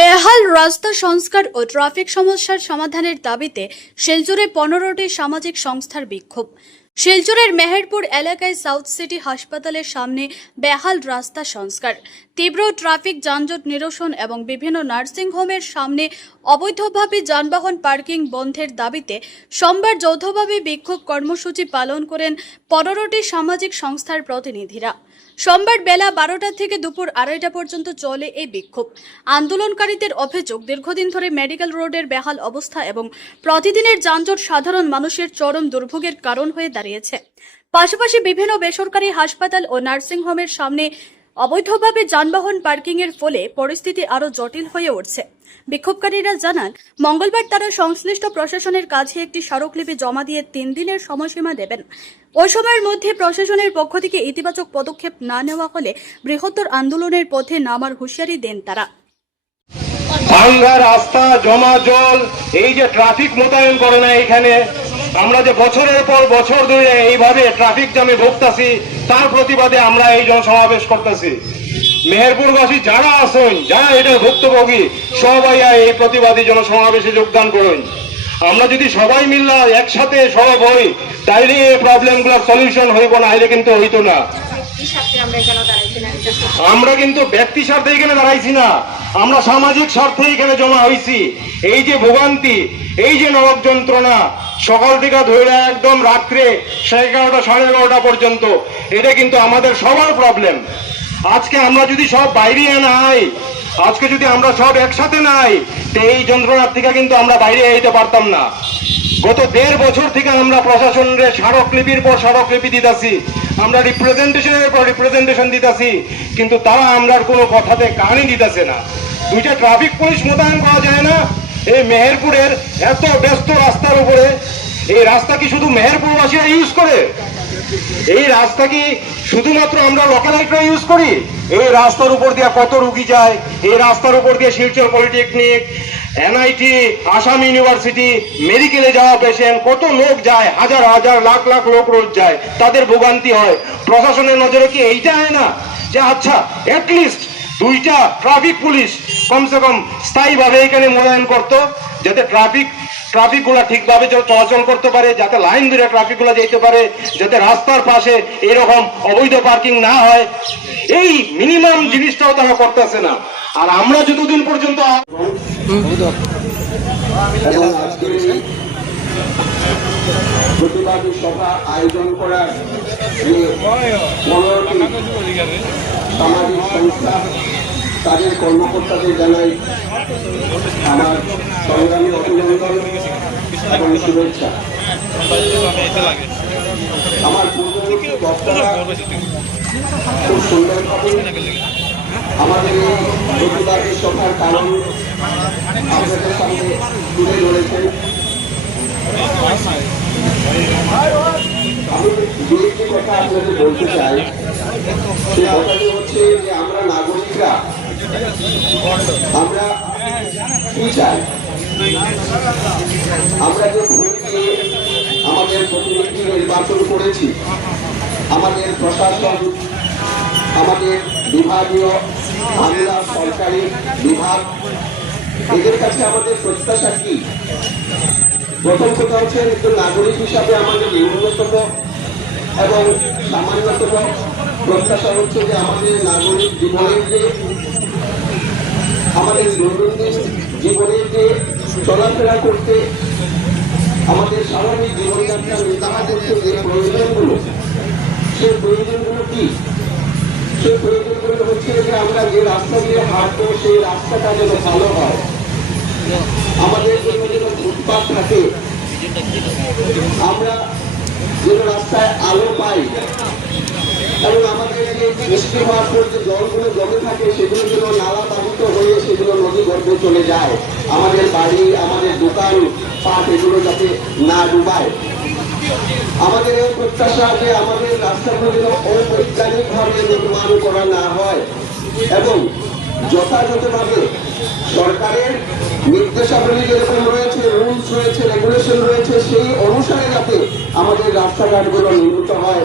বেহাল রাস্তা সংস্কার ও ট্রাফিক সমস্যার সমাধানের দাবিতে শিলচরে 15টি সামাজিক সংস্থার বিক্ষোভ। শিলচরের মেহেরপুর এলাকায় সাউথ সিটি হাসপাতালের সামনে বেহাল রাস্তা সংস্কার, তীব্র ট্রাফিক যানজট নিরসন এবং বিভিন্ন নার্সিং হোমের সামনে অবৈধভাবে যানবাহন পার্কিং বন্ধের দাবিতে সোমবার যৌথভাবে বিক্ষোভ কর্মসূচি পালন করেন 15টি সামাজিক সংস্থার প্রতিনিধিরা। সোমবার বেলা 12টা থেকে দুপুর 2:30 পর্যন্ত চলে এই বিক্ষোভ। আন্দোলনকারীদের অভিযোগ, দীর্ঘদিন ধরে মেডিকেল রোডের বেহাল অবস্থা এবং প্রতিদিনের যানজট সাধারণ মানুষের চরম দুর্ভোগের কারণ হয়ে দাঁড়িয়েছে। পাশাপাশি বিভিন্ন বেসরকারি হাসপাতাল ও নার্সিং হোমের সামনে অবৈধভাবে যানবাহন পার্কিংয়ের ফলে পরিস্থিতি আরও জটিল হয়ে উঠছে। বিক্ষোভকারীরা জানান, মঙ্গলবার তারা সংশ্লিষ্ট প্রশাসনের কাছে একটি স্মারকলিপি জমা দিয়ে 3 দিনের সময়সীমা দেবেন। ওই সময়ের মধ্যে প্রশাসনের পক্ষ থেকে ইতিবাচক পদক্ষেপ না নেওয়া হলে বৃহত্তর আন্দোলনের পথে নামার হুঁশিয়ারি দেন তারা। ভাঙ্গা রাস্তা, জমা জল, এই যে ট্রাফিক মোতায়েন করে না, এখানে আমরা যে বছরের পর বছর ধরে এইভাবে ট্রাফিক জ্যামে ভুগতাছি, তার প্রতিবাদে আমরা এই জনসমাবেশ করতেছি। মেহেরপুরবাসী যারা আছেন, যারা এটার ভুক্তভোগী, সবাই এই প্রতিবাদী জনসমাবেশে যোগদান করুন। আমরা যদি সবাই মিল্লা একসাথে সরব হই, তাইলে এই প্রবলেমগুলোর সলিউশন হইব না, হইলে কিন্তু হইতো না। আমরা কিন্তু ব্যক্তি স্বার্থে এখানে দাঁড়াইছি না, আমরা সামাজিক স্বার্থে এখানে জমা হয়েছি। এই যে ভোগান্তি, এই যে নরক যন্ত্রণা, সকাল থেকে ধরে একদম রাত্রে 11:30 11:30 পর্যন্ত, এটা কিন্তু আমাদের সবার প্রবলেম। আজকে আমরা যদি সব বাইরে নাই, আজকে যদি আমরা সব একসাথে নাই, তো এই যন্ত্রণার থেকে কিন্তু আমরা বাইরে যেতে পারতাম না। গত 1.5 বছর থেকে আমরা প্রশাসনের স্মারকলিপির পর স্মারকলিপি দিতেছি, আমরা রিপ্রেজেন্টেশনের পর রিপ্রেজেন্টেশন দিতেছি, কিন্তু তারা আমরার কোনো কথাতে কানই দিতেছে না। 2টা ট্রাফিক পুলিশ মোতায়েন করা যায় না এই মেহেরপুরের এত ব্যস্ত রাস্তার উপরে? এই রাস্তা কি শুধু মেহেরপুরবাসীরা ইউজ করে? এই রাস্তা কি শুধুমাত্র আমরা লোকালাইটরা ইউজ করি? এই রাস্তার উপর দিয়ে কত রুগী যায়, এই রাস্তার উপর দিয়ে Silchar polytechnic, NIT, Assam university, মেডিকেলে যাওয়া পেশেন্ট, কত লোক যায়, হাজার হাজার লাখ লাখ লোক রোজ যায়, তাদের ভোগান্তি হয়। প্রশাসনের নজরে কি এইটা হয় না যে আচ্ছা অ্যাটলিস্ট 2টা ট্রাফিক পুলিশ কমসে কম স্থায়ীভাবে এখানে মোতায়েন করতো, যাতে ট্রাফিক গুলা ঠিকভাবে চলাচল করতে পারে, যাতে লাইন ধরে ট্রাফিক গুলা যেতে পারে, যাতে রাস্তার পাশে এরকম অবৈধ পার্কিং না হয়। এই মিনিমাম জিনিসটাও তারা করতেছে না। আর আমরা যতদিন পর্যন্ত প্রতিবাদী সভা আয়োজন করার যে 15টি সামাজিক সংস্থা, তাদের কর্মকর্তাদের জানাই আমার সংগ্রামী অভিনন্দন এবং শুভেচ্ছা। আমার পূর্ববর্তী বক্তারা খুব সুন্দরভাবে আমাদের এই প্রতিবাদী সভার কারণ আপনাদের সামনে তুলে ধরেছেন। আমি দুইটি কথা আপনাদের বলতে চাই। সেই কথাটি হচ্ছে যে আমরা নাগরিকরা আমরা কি চাই? আমরা যে ভোট দিয়ে আমাদের প্রতিনিধি নির্বাচন করেছি, আমাদের প্রশাসন, আমাদের বিভাগীয় আমলা, সরকারি বিভাগ, এদের কাছে আমাদের প্রত্যাশা কি? প্রথম কথা হচ্ছে একজন নাগরিক হিসাবে আমাদের ন্যূনতম এবং সামান্যতম প্রত্যাশা হচ্ছে যে আমাদের নাগরিক জীবনের যে, আমাদের দৈনন্দিন জীবনের যে চলাফেরা করতে, আমাদের স্বাভাবিক জীবনযাত্রা নির্বাহ করতে যে প্রয়োজনগুলো, সেই প্রয়োজনগুলো কি? সেই প্রয়োজনগুলো হচ্ছে যে আমরা যে রাস্তা দিয়ে হাঁটবো, সেই রাস্তাটা যেন ভালো হয়, আমাদের জন্য যেন ফুটপাথ থাকে, আমরা যেন রাস্তায় আলো পাই, এবং আমাদের যে বৃষ্টি হওয়ার পর যে জলগুলো জমে থাকে সেগুলো যেন নালা বাহিত হয়ে সেগুলো নদী গর্ভে চলে যায়, আমাদের বাড়ি, আমাদের দোকান পাট এগুলো যাতে না ডুবায়। আমাদের এই প্রত্যাশা যে আমাদের রাস্তাগুলো যেন অবৈজ্ঞানিকভাবে নির্মাণ করা না হয় এবং যথাযথভাবে সরকারের নির্দেশাবলী যেরকম রয়েছে, রুলস রয়েছে, রেগুলেশন রয়েছে, সেই অনুসারে যাতে আমাদের রাস্তাঘাটগুলো নির্মিত হয়।